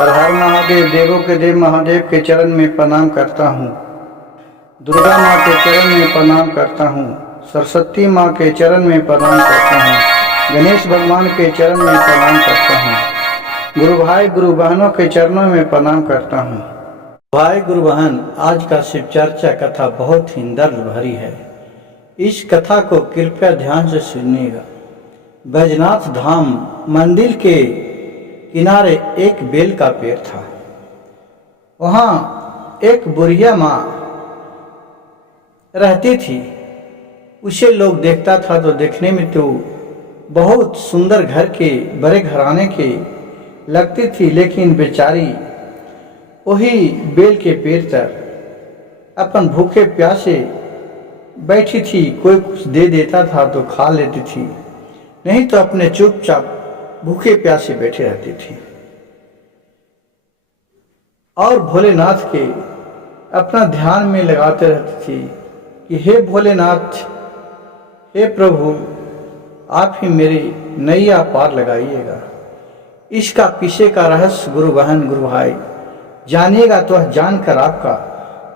हर हर महादेव, देवों के देव महादेव के चरण में प्रणाम करता हूँ। दुर्गा माँ के चरण में प्रणाम करता हूँ। सरस्वती माँ के चरण में प्रणाम करता हूँ। गणेश भगवान के चरण में प्रणाम करता हूँ। गुरु भाई गुरु बहनों के चरणों में प्रणाम करता हूँ। भाई गुरु बहन, आज का शिव चर्चा कथा बहुत ही दर्द भरी है। इस कथा को कृपया ध्यान से सुनिएगा। बैजनाथ धाम मंदिर के किनारे एक बेल का पेड़ था। वहाँ एक बुढ़िया माँ रहती थी। उसे लोग देखता था तो देखने में तो बहुत सुंदर घर के बड़े घराने के लगती थी, लेकिन बेचारी वही बेल के पेड़ तर अपन भूखे प्यासे बैठी थी। कोई कुछ दे देता था तो खा लेती थी, नहीं तो अपने चुपचाप भूखे प्यासे बैठे रहती थी और भोलेनाथ के अपना ध्यान में लगाते रहती थी कि हे भोलेनाथ, हे प्रभु, आप ही मेरी नैया पार लगाइएगा। इसका पीछे का रहस्य गुरु बहन गुरु भाई जानिएगा तो जानकर आपका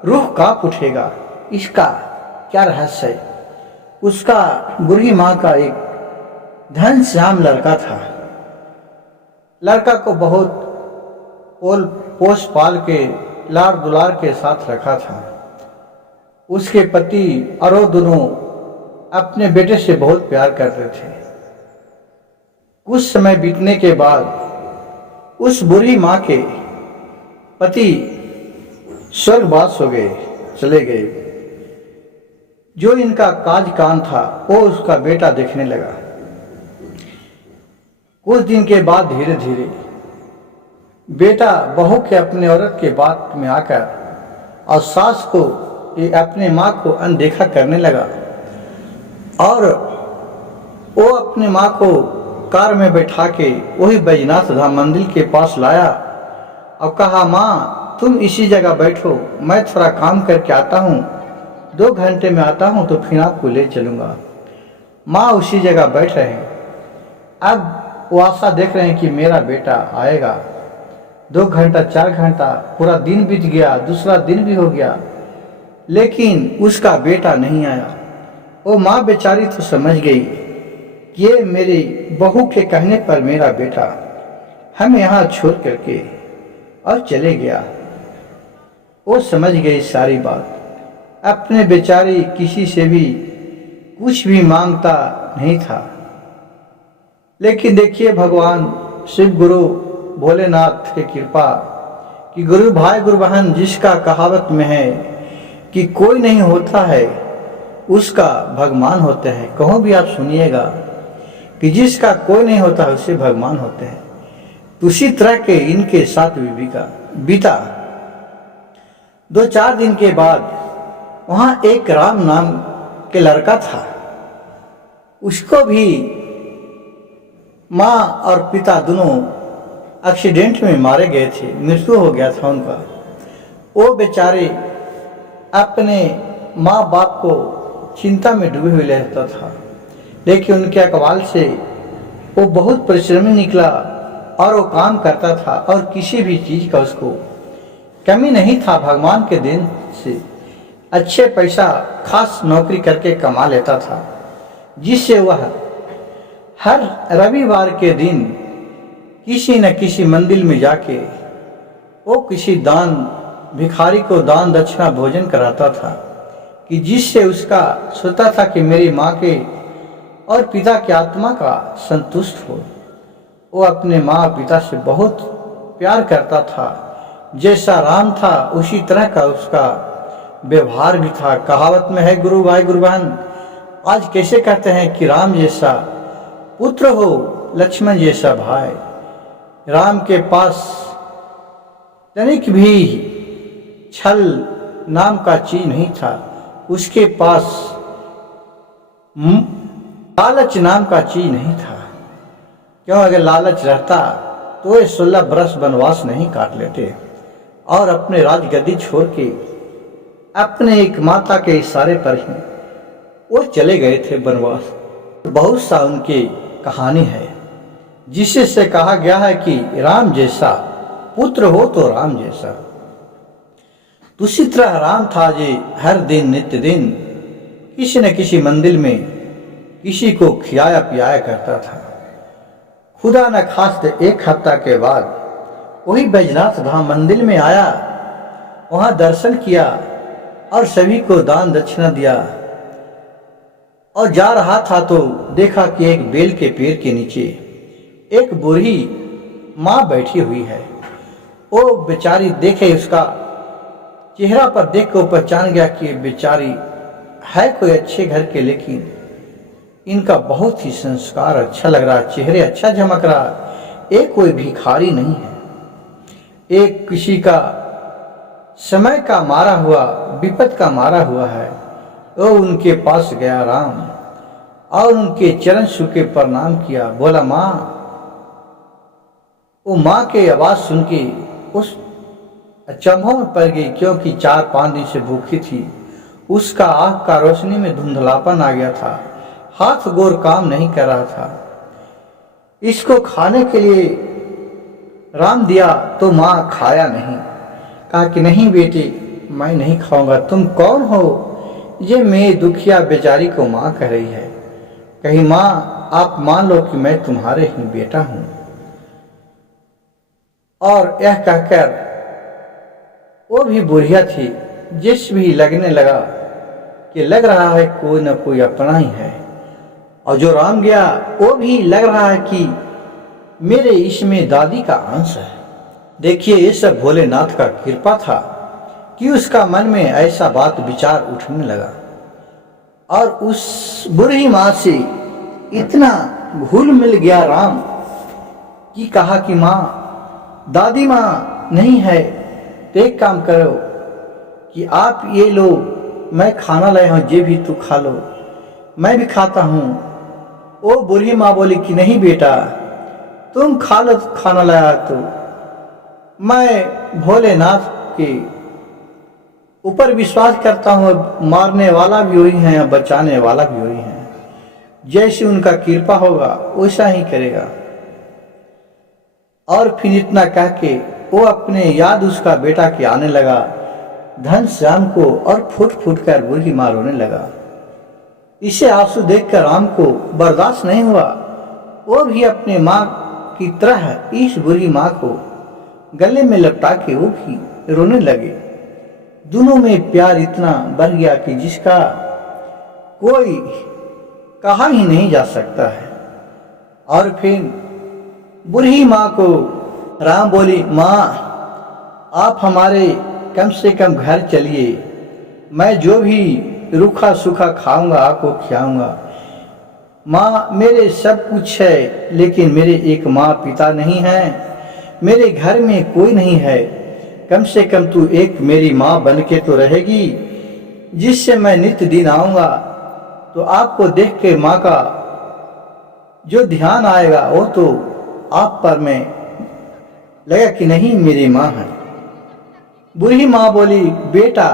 रूह कांप उठेगा। इसका क्या रहस्य है? उसका बुढ़ी माँ का एक घनश्याम लड़का था। लड़का को बहुत पोस पाल के लाड़ दुलार के साथ रखा था। उसके पति और वो दोनों अपने बेटे से बहुत प्यार करते थे। कुछ समय बीतने के बाद उस बुढ़ी माँ के पति स्वर्गवास हो गए, चले गए। जो इनका काज कान था वो उसका बेटा देखने लगा। कुछ दिन के बाद धीरे धीरे बेटा बहू के अपने औरत के बात में आकर और सास को अपने माँ को अनदेखा करने लगा और वो अपने माँ को कार में बैठा के वही बैजनाथ धाम मंदिर के पास लाया और कहा, माँ तुम इसी जगह बैठो, मैं थोड़ा काम करके आता हूँ, 2 घंटे में आता हूँ तो फिर आपको ले चलूँगा। माँ उसी जगह बैठ रहे हैं। अब वो आशा देख रहे हैं कि मेरा बेटा आएगा। 2 घंटा 4 घंटा पूरा दिन बीत गया, दूसरा दिन भी हो गया, लेकिन उसका बेटा नहीं आया। वो माँ बेचारी तो समझ गई कि ये मेरी बहू के कहने पर मेरा बेटा हमें यहाँ छोड़ करके और चले गया। वो समझ गई सारी बात। अपने बेचारी किसी से भी कुछ भी मांगता नहीं था, लेकिन देखिए भगवान शिव गुरु भोलेनाथ की कृपा कि गुरु भाई गुरु बहन, जिसका कहावत में है कि कोई नहीं होता है उसका भगवान होते हैं। कहो भी आप सुनिएगा कि जिसका कोई नहीं होता है उससे भगवान होते हैं। उसी तरह के इनके साथ बीता। 2-4 दिन के बाद वहाँ एक राम नाम के लड़का था। उसको भी माँ और पिता दोनों एक्सीडेंट में मारे गए थे, मृत्यु हो गया था उनका। वो बेचारे अपने माँ बाप को चिंता में डूबे हुए रहता था, लेकिन उनके अकवाल से वो बहुत परिश्रमी निकला और वो काम करता था और किसी भी चीज़ का उसको कमी नहीं था। भगवान के दिन से अच्छे पैसा खास नौकरी करके कमा लेता था, जिससे वह हर रविवार के दिन किसी न किसी मंदिर में जाके वो किसी दान भिखारी को दान दक्षिणा भोजन कराता था, कि जिससे उसका सोचता था कि मेरी माँ के और पिता की आत्मा का संतुष्ट हो। वो अपने माँ पिता से बहुत प्यार करता था। जैसा राम था उसी तरह का उसका व्यवहार भी था। कहावत में है गुरु भाई गुरु बहन, आज कैसे कहते हैं कि राम जैसा पुत्र हो, लक्ष्मण जैसा भाई। राम के पास तनिक भी छल नाम का चीज नहीं था। उसके पास लालच नाम का चीज नहीं था। क्यों? अगर लालच रहता तो ये 16 बरस वनवास नहीं काट लेते और अपने राजगद्दी छोड़ के अपने एक माता के इशारे पर ही वो चले गए थे वनवास। बहुत सा उनकी कहानी है, जिससे कहा गया है कि राम जैसा पुत्र हो तो राम जैसा। तुसी तरह राम था जे हर दिन नित्य दिन किसी न किसी मंदिर में किसी को खिलाया पियाया करता था। खुदा न खास्ते एक हफ्ता के बाद वही बैजनाथ धाम मंदिर में आया, वहां दर्शन किया और सभी को दान दक्षिणा दिया और जा रहा था तो देखा कि एक बेल के पेड़ के नीचे एक बूढ़ी माँ बैठी हुई है। वो बेचारी देखे, उसका चेहरा पर देख कर पहचान गया कि बेचारी है कोई अच्छे घर के, लेकिन इनका बहुत ही संस्कार अच्छा लग रहा, चेहरे अच्छा झमक रहा। एक कोई भिखारी नहीं है, एक किसी का समय का मारा हुआ, विपद का मारा हुआ है। वो उनके पास गया राम और उनके चरण छू के प्रणाम किया, बोला माँ। वो माँ के आवाज सुन के उस अचंभों में पड़ गई, क्योंकि 4-5 दिन से भूखी थी। उसका आँख का रोशनी में धुंधलापन आ गया था, हाथ गोर काम नहीं कर रहा था। इसको खाने के लिए राम दिया तो माँ खाया नहीं, कहा कि नहीं बेटी मैं नहीं खाऊंगा। तुम कौन हो? ये मेरी दुखिया बेचारी को माँ कह रही है। कही माँ आप मान लो कि मैं तुम्हारे ही बेटा हूं। और यह कहकर वो भी बुढ़िया थी, जिस भी लगने लगा कि लग रहा है कोई न कोई अपना ही है। और जो राम गया वो भी लग रहा है कि मेरे इसमें दादी का अंश है। देखिए ये सब भोलेनाथ का कृपा था कि उसका मन में ऐसा बात विचार उठने लगा और उस बुरी माँ से इतना घुल मिल गया राम कि कहा कि माँ, दादी माँ नहीं है तो एक काम करो कि आप ये लो, मैं खाना लाया हूँ, ये भी तू खा लो, मैं भी खाता हूँ। वो बुरी माँ बोली कि नहीं बेटा तुम खा लो, खाना लाया तो मैं भोलेनाथ के ऊपर विश्वास करता हूँ, मारने वाला भी वही है और बचाने वाला भी वही है। जैसे उनका कृपा होगा वैसा ही करेगा। और फिर इतना कह के वो अपने याद उसका बेटा के आने लगा, धन श्याम को, और फुट फुट कर बूढ़ी माँ रोने लगा। इसे आंसू देखकर राम को बर्दाश्त नहीं हुआ। वो भी अपने माँ की तरह इस बुरी माँ को गले में लपटा के वो भी रोने लगे। दोनों में प्यार इतना बढ़ गया कि जिसका कोई कहा ही नहीं जा सकता है। और फिर बुढ़ी माँ को राम बोली, माँ आप हमारे कम से कम घर चलिए, मैं जो भी रूखा सूखा खाऊंगा आपको खिलाऊंगा। माँ मेरे सब कुछ है, लेकिन मेरे एक माँ पिता नहीं है, मेरे घर में कोई नहीं है। कम से कम तू एक मेरी माँ बन के तो रहेगी, जिससे मैं नित्य दिन आऊंगा तो आपको देख के माँ का जो ध्यान आएगा वो तो आप पर में लगा कि नहीं मेरी माँ है। बुढ़ी माँ बोली, बेटा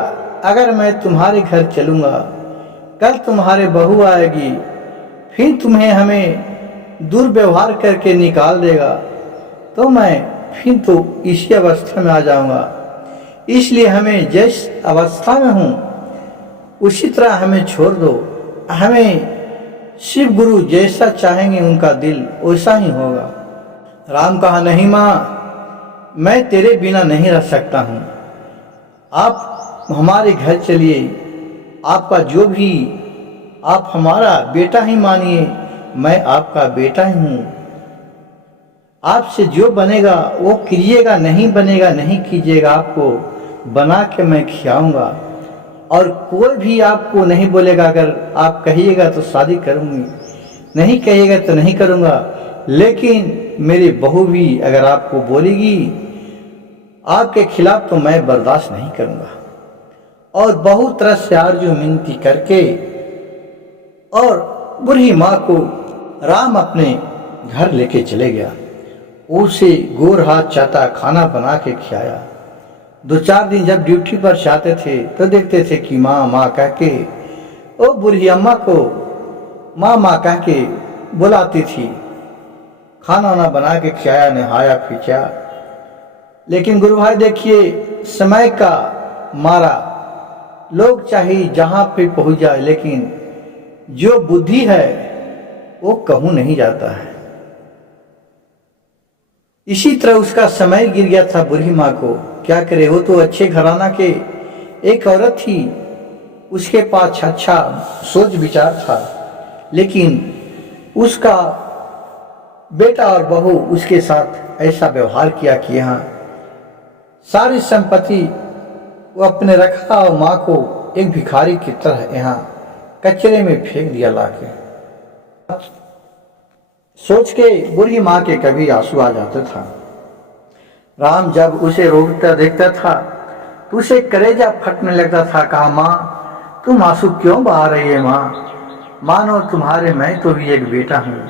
अगर मैं तुम्हारे घर चलूंगा, कल तुम्हारे बहू आएगी, फिर तुम्हें हमें दुर्व्यवहार करके निकाल देगा, तो मैं फिर तो इसी अवस्था में आ जाऊंगा। इसलिए हमें जिस अवस्था में हूँ उसी तरह हमें छोड़ दो। हमें शिव गुरु जैसा चाहेंगे उनका दिल वैसा ही होगा। राम कहा, नहीं माँ मैं तेरे बिना नहीं रह सकता हूँ, आप हमारे घर चलिए, आपका जो भी, आप हमारा बेटा ही मानिए, मैं आपका बेटा ही हूँ। आपसे जो बनेगा वो कीजिएगा, नहीं बनेगा नहीं कीजिएगा, आपको बना के मैं खिलाऊंगा। और कोई भी आपको नहीं बोलेगा, अगर आप कहिएगा तो शादी करूंगी, नहीं कहिएगा तो नहीं करूंगा। लेकिन मेरी बहू भी अगर आपको बोलेगी आपके खिलाफ तो मैं बर्दाश्त नहीं करूंगा। और बहुत तरह से आरजू मिनती करके और बुढ़ी माँ को राम अपने घर लेके चले गया। उसे गोर हाथ चाहता खाना बना के खिलाया। 2-4 दिन जब ड्यूटी पर जाते थे तो देखते थे कि माँ माँ कह के वो बुढ़ी अम्मा को माँ माँ कह के बुलाती थी। खाना वाना बना के खिलाया, नहाया खिंचा। लेकिन गुरु भाई देखिए, समय का मारा लोग चाहे जहाँ पे पहुँच जाए, लेकिन जो बुद्धि है वो कहूँ नहीं जाता है। इसी तरह उसका समय गिर गया था बूढ़ी माँ को। क्या करे, वो तो अच्छे घराना के एक औरत थी, उसके पास अच्छा सोच विचार था, लेकिन उसका बेटा और बहू उसके साथ ऐसा व्यवहार किया कि यहाँ सारी संपत्ति वो अपने रखा और माँ को एक भिखारी की तरह यहाँ कचरे में फेंक दिया लाके। सोच के बूढ़ी माँ के कभी आंसू आ जाता था। राम जब उसे रोता देखता था तो उसे कलेजा फटने लगता था। कहा, माँ तुम आंसू क्यों बहा रही है माँ, मानो तुम्हारे मैं तो भी एक बेटा हूँ,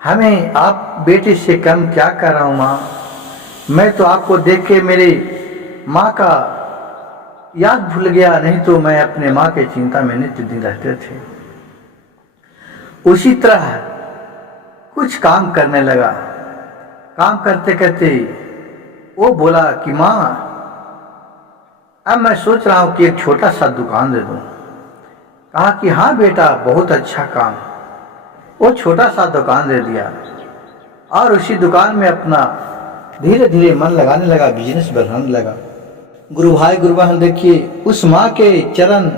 हमें आप बेटे से कम क्या कर रहा हूँ माँ, मैं तो आपको देख के मेरे माँ का याद भूल गया, नहीं तो मैं अपने माँ के चिंता में नित्य दिन रहते थे। उसी तरह कुछ काम करने लगा। काम करते करते वो बोला कि माँ अब मैं सोच रहा हूँ कि एक छोटा सा दुकान दे दूँ। कहा कि हाँ बेटा, बहुत अच्छा काम। वो छोटा सा दुकान दे दिया और उसी दुकान में अपना धीरे धीरे मन लगाने लगा, बिजनेस बढ़ाने लगा। गुरु भाई गुरु बहन देखिए, उस माँ के चरण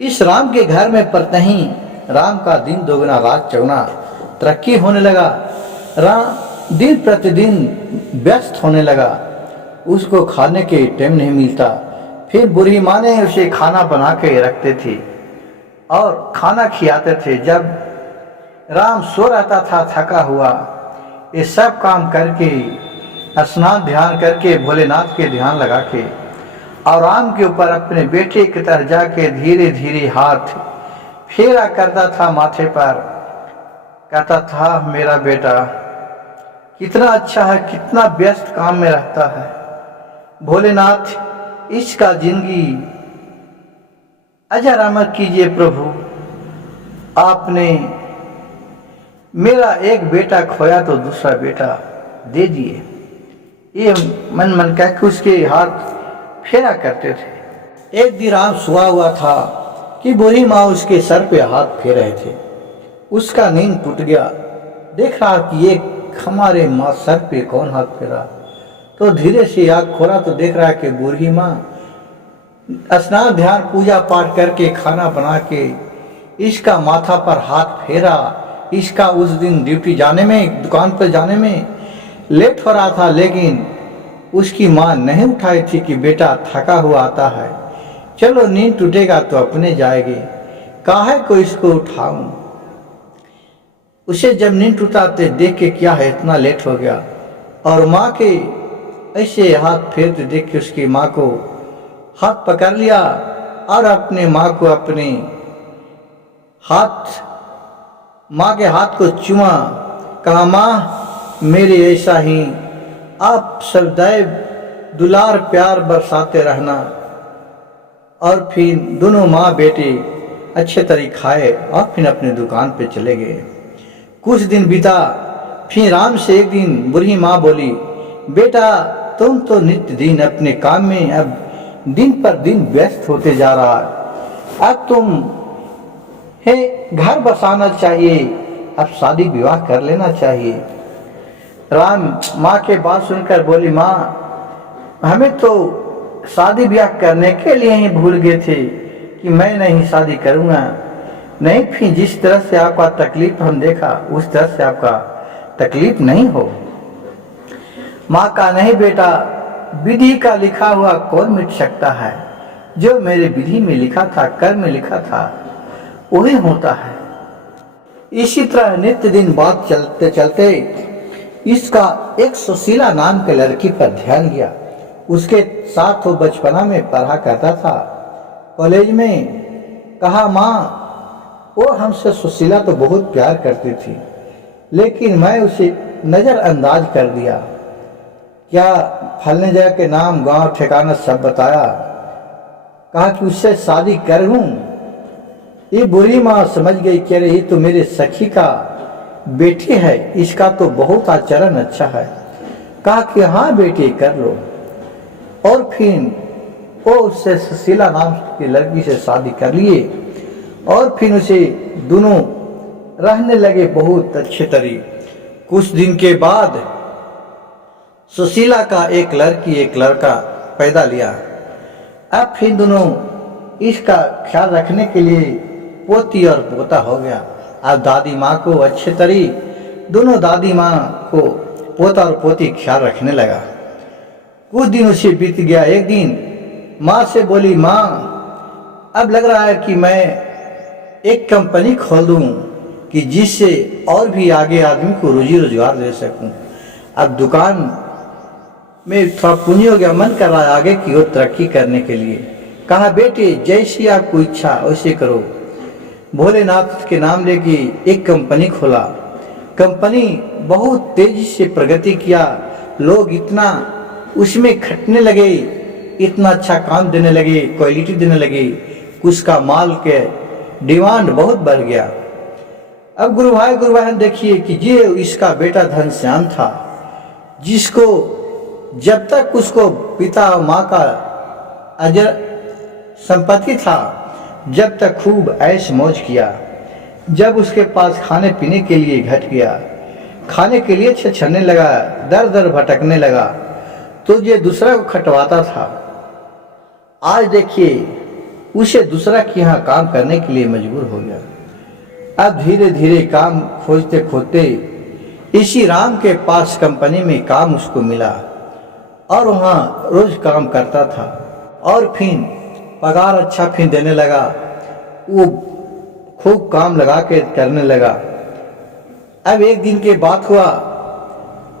इस राम के घर में पड़ते ही राम का दिन दोगुना रात चौगुना तरक्की होने लगा। राम दिन प्रतिदिन व्यस्त होने लगा, उसको खाने के टाइम नहीं मिलता। फिर बूढ़ी माँ ने उसे खाना बना के रखते थे और खाना खिलाते थे। जब राम सो रहता था थका हुआ, ये सब काम करके स्नान ध्यान करके भोलेनाथ के ध्यान लगा के और राम के ऊपर अपने बेटे की तरह जाके धीरे धीरे हाथ फेरा करता था माथे पर। कहता था, मेरा बेटा कितना अच्छा है, कितना व्यस्त काम में रहता है। भोलेनाथ इसका जिंदगी अजर अमर कीजिए प्रभु, आपने मेरा एक बेटा खोया तो दूसरा बेटा दे दिए। ये मन मन कह के उसके हाथ फेरा करते थे। एक दिन राम सोया हुआ था कि बूढ़ी माँ उसके सर पे हाथ फेर रहे थे। उसका नींद टूट गया, देख रहा कि ये हमारे माँ सर पे कौन हाथ फेरा। तो धीरे से आँख खोला तो देख रहा कि बूढ़ी माँ स्नान ध्यान पूजा पाठ करके खाना बना के इसका माथा पर हाथ फेरा। इसका उस दिन ड्यूटी जाने में, दुकान पर जाने में लेट हो रहा था, लेकिन उसकी माँ नहीं उठाई थी कि बेटा थका हुआ आता है, चलो नींद टूटेगा तो अपने जाएगी, काहे को इसको उठाऊं। उसे जब नींद टूटा तो देख के क्या है इतना लेट हो गया, और माँ के ऐसे हाथ फेरते देख के उसकी माँ को हाथ पकड़ लिया और अपने माँ को अपने हाथ, माँ के हाथ को चूमा। कहा, माँ मेरे ऐसा ही आप सदैव दुलार प्यार बरसाते रहना। और फिर दोनों माँ बेटे अच्छे तरीके खाए और फिर अपने दुकान पे चले गए। कुछ दिन बीता, फिर राम से एक दिन बूढ़ी माँ बोली, बेटा तुम तो नित्य दिन अपने काम में अब दिन पर दिन व्यस्त होते जा रहा है, अब तुम है घर बसाना चाहिए, अब शादी विवाह कर लेना चाहिए। राम माँ के बात सुनकर बोली, माँ हमें तो शादी ब्याह करने के लिए ही भूल गए थे कि मैं नहीं शादी करूँगा। नहीं, फिर जिस तरह से आपका तकलीफ हम देखा उस तरह से आपका तकलीफ नहीं हो। माँ का, नहीं बेटा, विधि का लिखा हुआ कौन मिट सकता है, जो मेरे विधि में लिखा था, कर्म में लिखा था वही होता है। इसी तरह नित्य दिन बात चलते चलते इसका एक सुशीला नाम के लड़की पर ध्यान गया। उसके साथ वो बचपना में पढ़ा करता था, कॉलेज में। कहा, माँ वो हमसे सुशीला तो बहुत प्यार करती थी, लेकिन मैं उसे नज़रअंदाज कर दिया। क्या फलने जगह के नाम, गांव, ठिकाना सब बताया। कहा कि उससे शादी कर लूं। ये बुरी माँ समझ गई कि अरे ये तो मेरे सखी का बेटी है, इसका तो बहुत आचरण अच्छा है। कहा कि हाँ बेटे कर लो। और फिर वो उससे सुशीला नाम की लड़की से शादी कर लिए और फिर उसे दोनों रहने लगे बहुत अच्छे तरीके। कुछ दिन के बाद सुशीला का एक लड़की एक लड़का पैदा लिया। अब फिर दोनों इसका ख्याल रखने के लिए पोती और पोता हो गया। अब दादी माँ को अच्छे तरीके दोनों दादी माँ को पोता और पोती ख्याल रखने लगा। कुछ दिन उसे बीत गया। एक दिन माँ से बोली, माँ अब लग रहा है कि मैं एक कंपनी खोल दूँ कि जिससे और भी आगे आदमी को रोजी रोजगार दे सकूँ। अब दुकान में थोड़ा पूंजी हो गया, मन कर रहा है आगे की ओर तरक्की करने के लिए। कहा बेटे जैसी आपको इच्छा वैसे करो। भोलेनाथ के नाम लेके एक कंपनी खोला। कंपनी बहुत तेजी से प्रगति किया। लोग इतना उसमें खटने लगे, इतना अच्छा काम देने लगे, क्वालिटी देने लगे, उसका माल के डिमांड बहुत बढ़ गया। अब गुरु भाई गुरु बहन देखिए कि ये इसका बेटा घनश्याम था, जिसको जब तक उसको पिता और माँ का अजर संपत्ति था, जब तक खूब ऐश मौज किया। जब उसके पास खाने पीने के लिए घट गया, खाने के लिए छछने लगा, दर दर भटकने लगा, तो ये दूसरा को खटवाता था। आज देखिए उसे दूसरा के यहाँ काम करने के लिए मजबूर हो गया। अब धीरे धीरे काम खोजते खोजते इसी राम के पास कंपनी में काम उसको मिला और वहाँ रोज काम करता था और फिर पगार अच्छा फिर देने लगा। वो खूब काम लगा के करने लगा। अब एक दिन के बात हुआ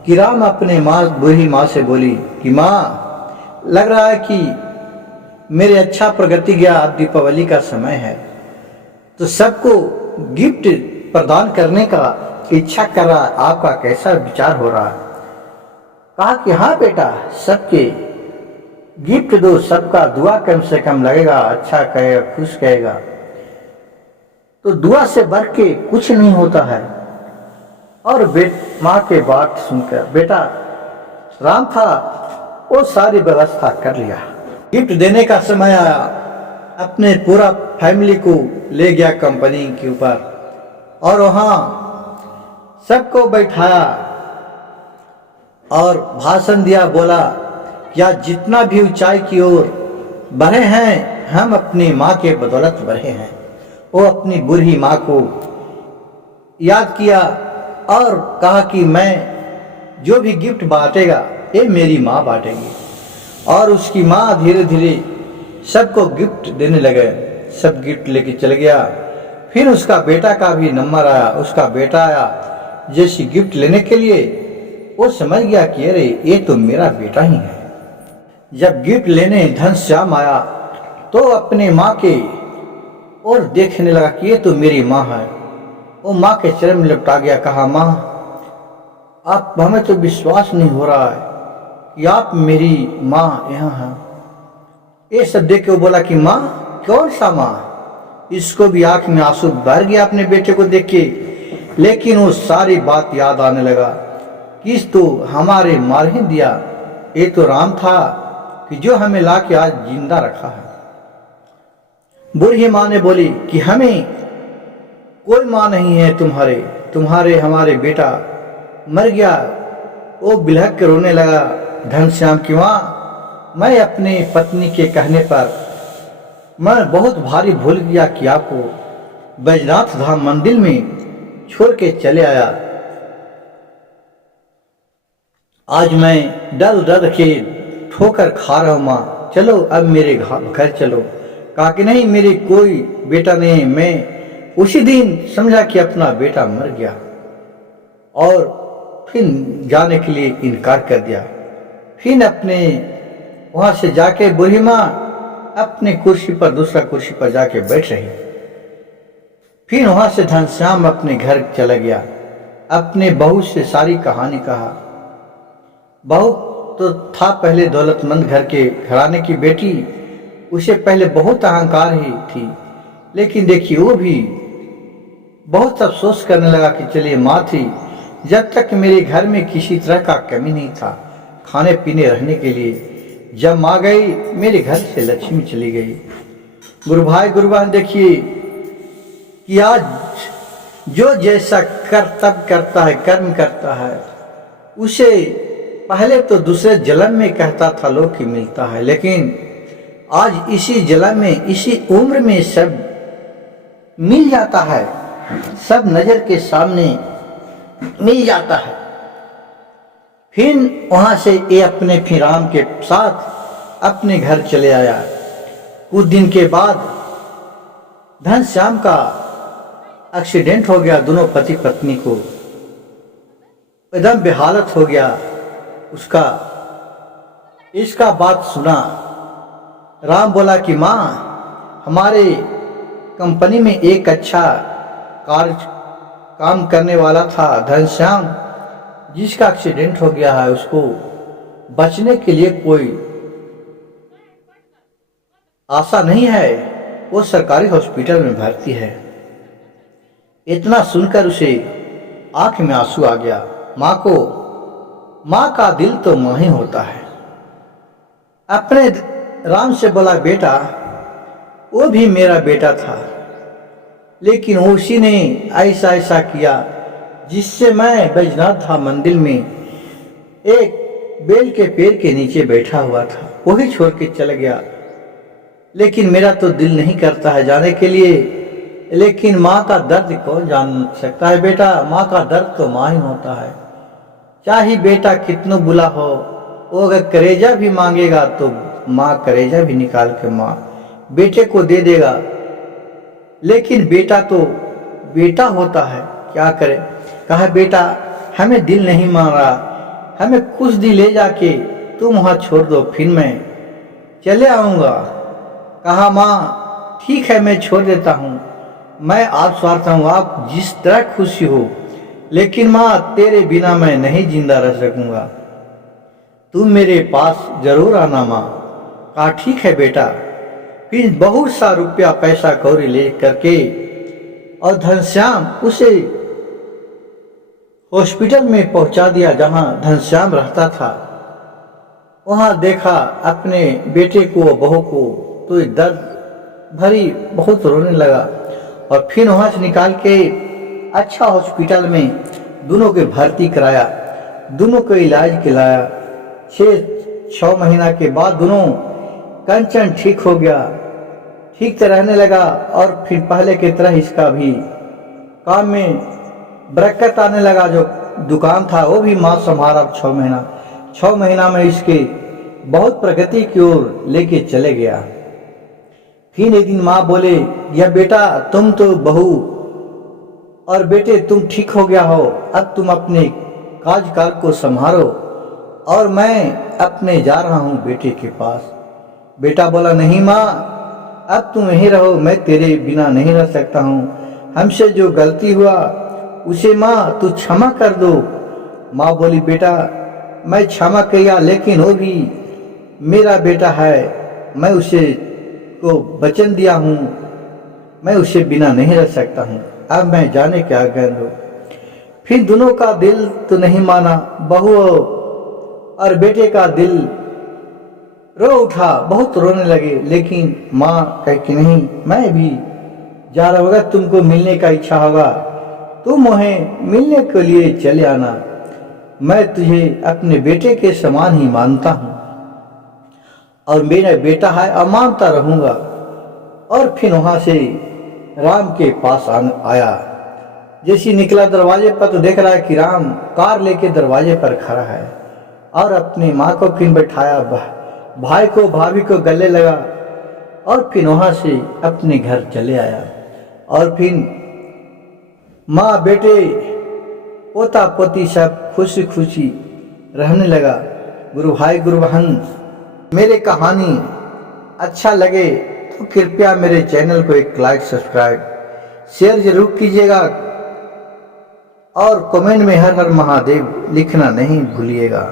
कि राम अपने माँ बूढ़ी माँ से बोली कि माँ लग रहा है कि मेरे अच्छा प्रगति गया, अब दीपावली का समय है तो सबको गिफ्ट प्रदान करने का इच्छा कर रहा है, आपका कैसा विचार हो रहा है। कहा कि हाँ बेटा सबके गिफ्ट दो, सबका दुआ कम से कम लगेगा, अच्छा कहेगा, खुश कहेगा। तो दुआ से बढ़ के कुछ नहीं होता है। और माँ के बात सुनकर बेटा राम था वो सारी व्यवस्था कर लिया। गिफ्ट देने का समय आया, अपने पूरा फैमिली को ले गया कंपनी के ऊपर और वहाँ सबको बैठाया और भाषण दिया। बोला कि आज जितना भी ऊंचाई की ओर बढ़े हैं हम अपनी माँ के बदौलत बढ़े हैं। वो अपनी बूढ़ी माँ को याद किया और कहा कि मैं जो भी गिफ्ट बांटेगा ये मेरी माँ बांटेगी। और उसकी माँ धीरे धीरे सबको गिफ्ट देने लगे, सब गिफ्ट लेके चल गया। फिर उसका बेटा का भी नंबर आया, उसका बेटा आया जैसी गिफ्ट लेने के लिए, वो समझ गया कि अरे ये तो मेरा बेटा ही है। जब गिफ्ट लेने घनश्याम आया तो अपने माँ के और देखने लगा कि ये तो मेरी माँ है। वो माँ के चरण में लपटा गया, कहा माँ आप हमें तो विश्वास नहीं हो रहा है कि आप मेरी माँ यहाँ हैं। ये सब देख के वो बोला कि माँ कौन सा माँ। इसको भी आंख में आंसू भर गया अपने बेटे को देख के। लेकिन वो सारी बात याद आने लगा कि इस तो हमारे मार ही दिया, ये तो राम था कि जो हमें ला के आज जिंदा रखा है। बूढ़ी माँ ने बोली कि हमें कोई माँ नहीं है तुम्हारे हमारे बेटा मर गया। वो बिलहक के रोने लगा घनश्याम की माँ, मैं अपने पत्नी के कहने पर मैं बहुत भारी भूल गया कि आपको बैजनाथ धाम मंदिर में छोड़ के चले आया। आज मैं डर डर के ठोकर खा रहा हूँ माँ, चलो अब मेरे घर चलो। कहा कि नहीं मेरे कोई बेटा नहीं। मैं उसी दिन समझा कि अपना बेटा मर गया और फिर जाने के लिए इनकार कर दिया। फिर अपने वहां से जाके बूढ़ी माँ अपने कुर्सी पर दूसरा कुर्सी पर जाके बैठ रही। फिर वहां से घनश्याम अपने घर चला गया, अपने बहू से सारी कहानी कहा। बहू तो था पहले दौलतमंद घर के घराने की बेटी, उसे पहले बहुत अहंकार ही थी, लेकिन देखिए वो भी बहुत अफसोस करने लगा कि चलिए माँ थी, जब तक मेरे घर में किसी तरह का कमी नहीं था खाने पीने रहने के लिए। जब माँ गई मेरे घर से लक्ष्मी चली गई। गुरु भाई गुरु बहन देखिए कि आज जो जैसा कर्तव्य करता है, कर्म करता है, उसे पहले तो दूसरे जन्म में कहता था लोग कि मिलता है, लेकिन आज इसी जन्म में, इसी उम्र में सब मिल जाता है, सब नजर के सामने मिल जाता है। फिर वहां से ये अपने फिर राम के साथ अपने घर चले आया। कुछ दिन के बाद घनश्याम का एक्सीडेंट हो गया। दोनों पति पत्नी को एकदम बेहालत हो गया उसका। इसका बात सुना राम बोला कि माँ, हमारे कंपनी में एक अच्छा काम करने वाला था घनश्याम, जिसका एक्सीडेंट हो गया है, उसको बचने के लिए कोई आशा नहीं है, वो सरकारी हॉस्पिटल में भर्ती है। इतना सुनकर उसे आंख में आंसू आ गया। माँ का दिल तो माँ ही होता है। अपने राम से बोला, बेटा वो भी मेरा बेटा था, लेकिन उसी ने ऐसा ऐसा किया जिससे मैं बैजनाथ धाम मंदिर में एक बेल के पेड़ के नीचे बैठा हुआ था, वही छोड़ के चला गया। लेकिन मेरा तो दिल नहीं करता है जाने के लिए, लेकिन माँ का दर्द कौन जान सकता है बेटा। माँ का दर्द तो माँ ही होता है। चाहे बेटा कितना बुला हो, वो अगर करेजा भी मांगेगा तो माँ करेजा भी निकाल के माँ बेटे को दे देगा। लेकिन बेटा तो बेटा होता है, क्या करे। कहा, बेटा हमें दिल नहीं मान रहा, हमें कुछ दिन ले जाके तुम वहाँ छोड़ दो, फिर मैं चले आऊँगा। कहा, माँ ठीक है मैं छोड़ देता हूँ, मैं आप स्वार्थ हूँ, आप जिस तरह खुशी हो, लेकिन माँ तेरे बिना मैं नहीं जिंदा रह सकूंगा, तुम मेरे पास जरूर आना माँ। कहा, ठीक है बेटा। फिर बहुत सा रुपया पैसा कौड़ी ले करके और घनश्याम उसे हॉस्पिटल में पहुंचा दिया जहां घनश्याम रहता था। वहां देखा अपने बेटे को, बहू को, तो दर्द भरी बहुत रोने लगा। और फिर वहां से निकाल के अच्छा हॉस्पिटल में दोनों के भर्ती कराया, दोनों को इलाज किलाया। 6 महीना के बाद दोनों कंचन ठीक हो गया, ठीक से रहने लगा। और फिर पहले की तरह इसका भी काम में बरकत आने लगा। जो दुकान था वो भी माँ संभाला। 6 महीना में इसके बहुत प्रगति की ओर लेके चले गया। फिर एक दिन माँ बोले, यह बेटा तुम तो बहू और बेटे तुम ठीक हो गया हो, अब तुम अपने काजकाल को संभालो और मैं अपने जा रहा हूँ बेटे के पास। बेटा बोला, नहीं माँ अब तुम यहीं रहो, मैं तेरे बिना नहीं रह सकता हूँ। हमसे जो गलती हुआ उसे माँ तू क्षमा कर दो। माँ बोली, बेटा मैं क्षमा किया, लेकिन वो भी मेरा बेटा है, मैं उसे को वचन दिया हूँ, मैं उसे बिना नहीं रह सकता हूँ, अब मैं जाने के आज्ञा दो। फिर दोनों का दिल तो नहीं माना, बहू और बेटे का दिल रो उठा, बहुत रोने लगे। लेकिन माँ कह कि नहीं, मैं भी जा रहा होगा, तुमको मिलने का इच्छा होगा तुम उन्हें मिलने के लिए चले आना, मैं तुझे अपने बेटे के समान ही मानता हूँ और मेरा बेटा है और मानता रहूंगा। और फिर वहां से राम के पास आया। जैसे निकला दरवाजे पर तो देख रहा है कि राम कार लेके दरवाजे पर खड़ा है और अपनी माँ को फिर बैठाया, भाई को भाभी को गले लगा और फिर वहां से अपने घर चले आया। और फिर माँ बेटे पोता पोती सब खुशी खुशी रहने लगा। गुरु भाई गुरु बहन, मेरे कहानी अच्छा लगे तो कृपया मेरे चैनल को एक लाइक सब्सक्राइब शेयर जरूर कीजिएगा और कमेंट में हर हर महादेव लिखना नहीं भूलिएगा।